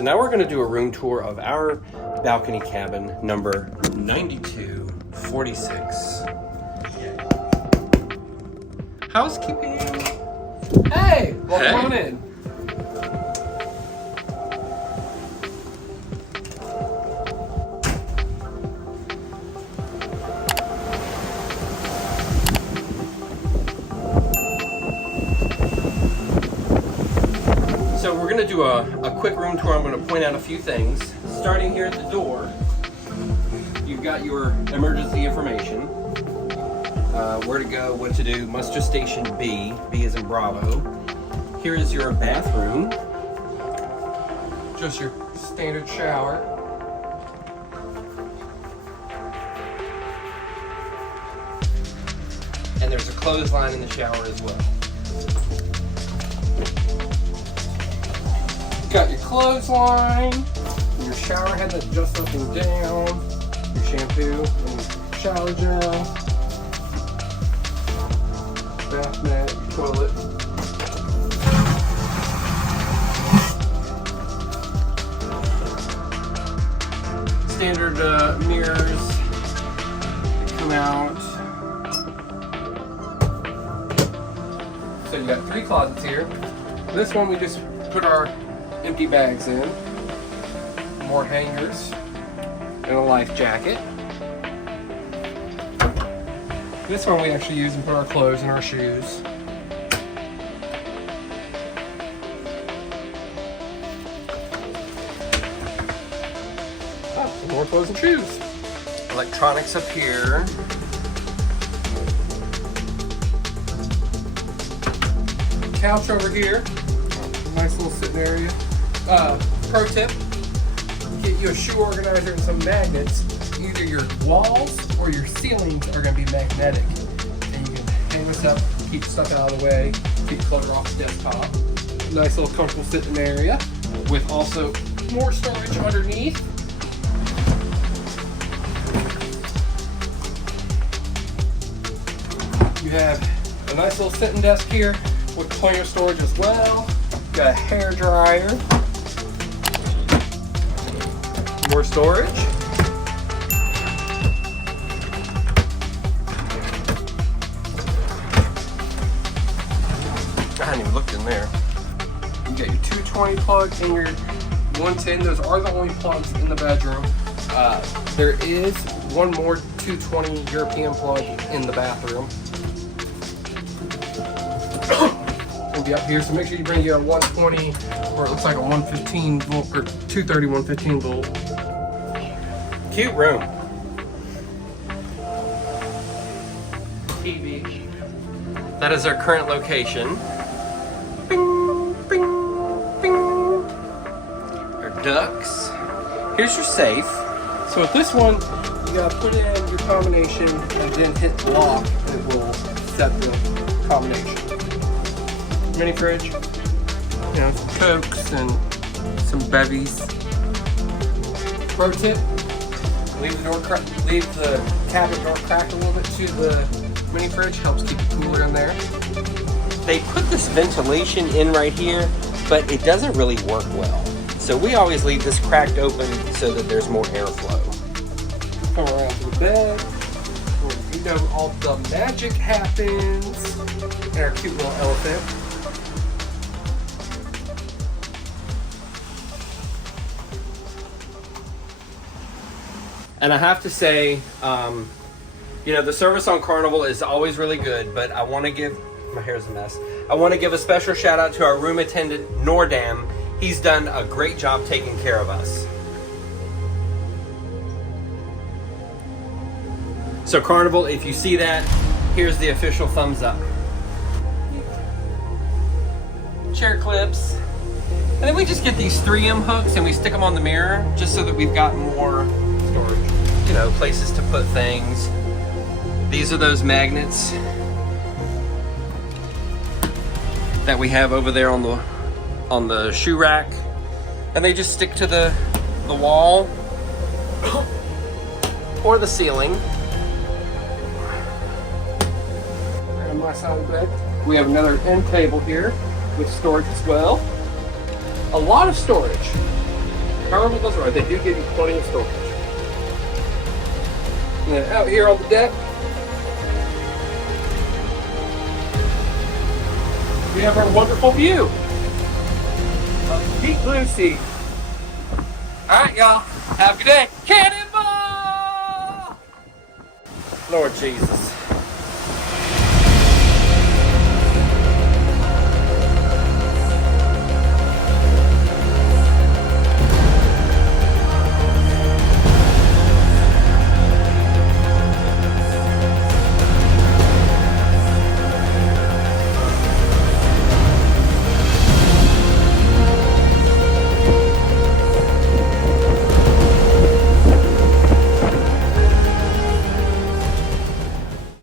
So now we're going to do a room tour of our balcony cabin number 9246. Housekeeping. Hey, welcome on in. So we're going to do a quick room tour. I'm going to point out a few things. Starting here at the door, you've got your emergency information. Where to go, what to do, muster station B. B is in Bravo. Here is your bathroom. Just your standard shower. And there's a clothesline in the shower as well. Got your clothesline, your shower head that adjusts up and down, your shampoo and shower gel, bath mat, your toilet. Standard mirrors that come out. So you got 3 closets here. This one we just put our empty bags in, more hangers, and a life jacket. This one we actually use and put our clothes and our shoes. Some more clothes and shoes. Electronics up here. Couch over here. Nice little sitting area. Pro tip, get you a shoe organizer and some magnets. Either your walls or your ceilings are going to be magnetic. And you can hang this up, keep stuff out of the way, keep clutter off the desktop. Nice little comfortable sitting area with also more storage underneath. You have a nice little sitting desk here with plenty of storage as well. Got a hair dryer. More storage. I hadn't even looked in there. You got your 220 plug and your 110. Those are the only plugs in the bedroom. There is one more 220 European plug in the bathroom. Will be up here, so make sure you bring your 120 or it looks like a 115 volt or 230 115 volt. Cute room. TV. That is our current location. Bing, bing, bing. Our ducks. Here's your safe. So with this one, you gotta put in your combination and then hit lock, and it will set the combination. Mini fridge, you know, some Cokes and some bevies. Pro tip: leave the cabinet door cracked a little bit to the mini fridge. Helps keep it cooler in there. They put this ventilation in right here, but it doesn't really work well. So we always leave this cracked open so that there's more airflow. Come around to the bed, where you know all the magic happens. And our cute little elephant. And I have to say, you know, the service on Carnival is always really good, but I want to give, my hair's a mess. I want to give a special shout out to our room attendant, Nordam. He's done a great job taking care of us. So Carnival, if you see that, here's the official thumbs up. Chair clips. And then we just get these 3M hooks and we stick them on the mirror just so that we've got more storage. You know, places to put things. These are those magnets that we have over there on the shoe rack. And they just stick to the wall or the ceiling. And on my side of the bed, we have another end table here with storage as well. A lot of storage. Carnival does right. They do give you plenty of storage. And then out here on the deck, we have our wonderful view of the deep blue sea. All right, y'all. Have a good day. Cannonball! Lord Jesus.